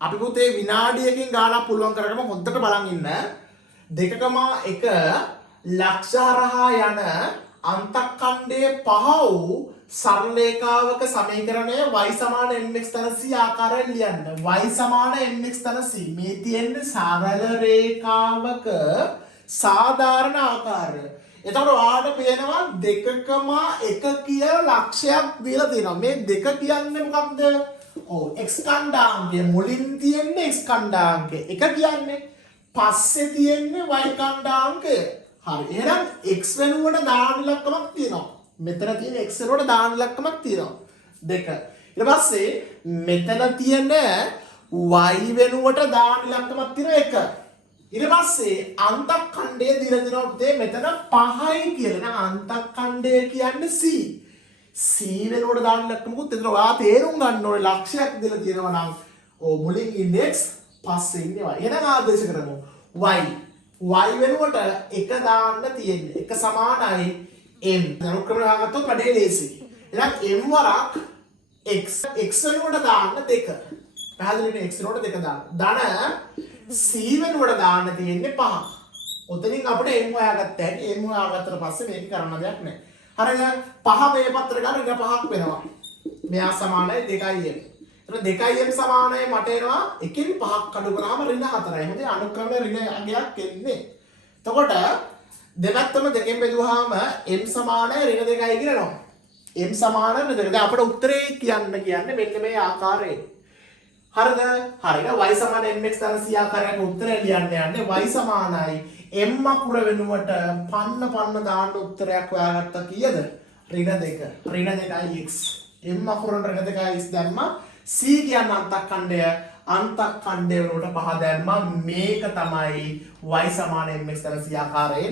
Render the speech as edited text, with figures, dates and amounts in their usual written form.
අපි පුතේ විනාඩියකින් ගානක් පුළුවන් කරගම හොඳට බලන් ඉන්න. 2,1 ලක්ෂ හරහා යන අන්තක්ඛණ්ඩයේ පහ වූ සරල රේඛාවක සමීකරණය y සමාන mx ධන c ආකාරයෙන් ලියන්න. y සමාන mx ධන c මේ තියෙන්නේ සරල රේඛාවක සාධාරණ ආකාරය. එතකොට ඔයාලට පේනවා 2,1 කියලා ලක්ෂයක් දීලා තියෙනවා. මේ 2 කියන්නේ මොකක්ද? ඔව් x කණ්ඩාංකය මුලින් තියෙන්නේ x කණ්ඩාංකය. 1 කියන්නේ පස්සේ තියෙන්නේ y කණ්ඩාංකය. හරි. එහෙනම් x වෙනුවට දාන ඉලක්කමක් තියෙනවා. මෙතන තියෙන x වෙනුවට දාන ඉලක්කමක් තියෙනවා. 2. ඊට පස්සේ මෙතන තියෙන y වෙනුවට දාන ඉලක්කමක් තියෙනවා 1. ඊට පස්සේ අන්තක්ඛණ්ඩය දීලා දෙනවා පුතේ මෙතන 5යි කියලා. නේද? අන්තක්ඛණ්ඩය කියන්නේ c. c වෙනුවට දාන ඉලක්කමකුත් එතන ඔයා තේරුම් ගන්න ඕනේ ලක්ෂයක් දීලා තියෙනවා නම් මුලින් ඉන්නේ x පස්සේ ඉන්නේ y. එහෙනම් ආදේශ කරමු y. y වෙනුවට 1 දාන්න තියෙන්නේ. 1 සමානයි m. අනුක්‍රම දාගත්තොත් වැඩේ ලේසි. එහෙනම් m වරක් x වෙනුවට දාන්න 2. පැහැදිලිනේ x වෙනුවට 2 දාන්න. ධන c වෙනුවට දාන්න තියෙන්නේ 5. ඔතනින් අපිට m හොයාගත්ත හැකි. m හොයාගත්තට පස්සේ මේක කරන්න දෙයක් නැහැ. හරිද? 5 මේ පත්‍ර ගන්න ඍණ 5ක් වෙනවා. මෙයා සමානයි 2m. එතන 2m සමානයි මට එනවා 1කින් 5ක් අඩු කරාම ඍණ 4යි. මොකද අනුක්‍රම ඍණ අගයක් එන්නේ. එතකොට දෙපැත්තම දෙකෙන් බෙදුවාම m සමානයි ඍණ 2යි කියලා එනවා. m සමාන ඍණ 2. දැන් අපිට උත්තරේ කියන්නේ මෙන්න මේ ආකාරයෙන්. හරිද? හරිද? y සමාන mx ධන c ආකාරයෙන් උත්තරය ලියන්න යන්නේ y සමානයි m අකුර වෙනුවට පන්න දාන්න උත්තරයක් හොයාගත්තා කීයද? ඍණ 2. ඍණ 2යි x. m අකුරෙන් ඍණ 2යි x දැම්මා. c කියන්නේ අන්තක්ඛණ්ඩය. අන්තක්ඛණ්ඩය වෙනුවට 5 දැම්මා. මේක තමයි y සමාන mx ධන c ආකාරයෙන්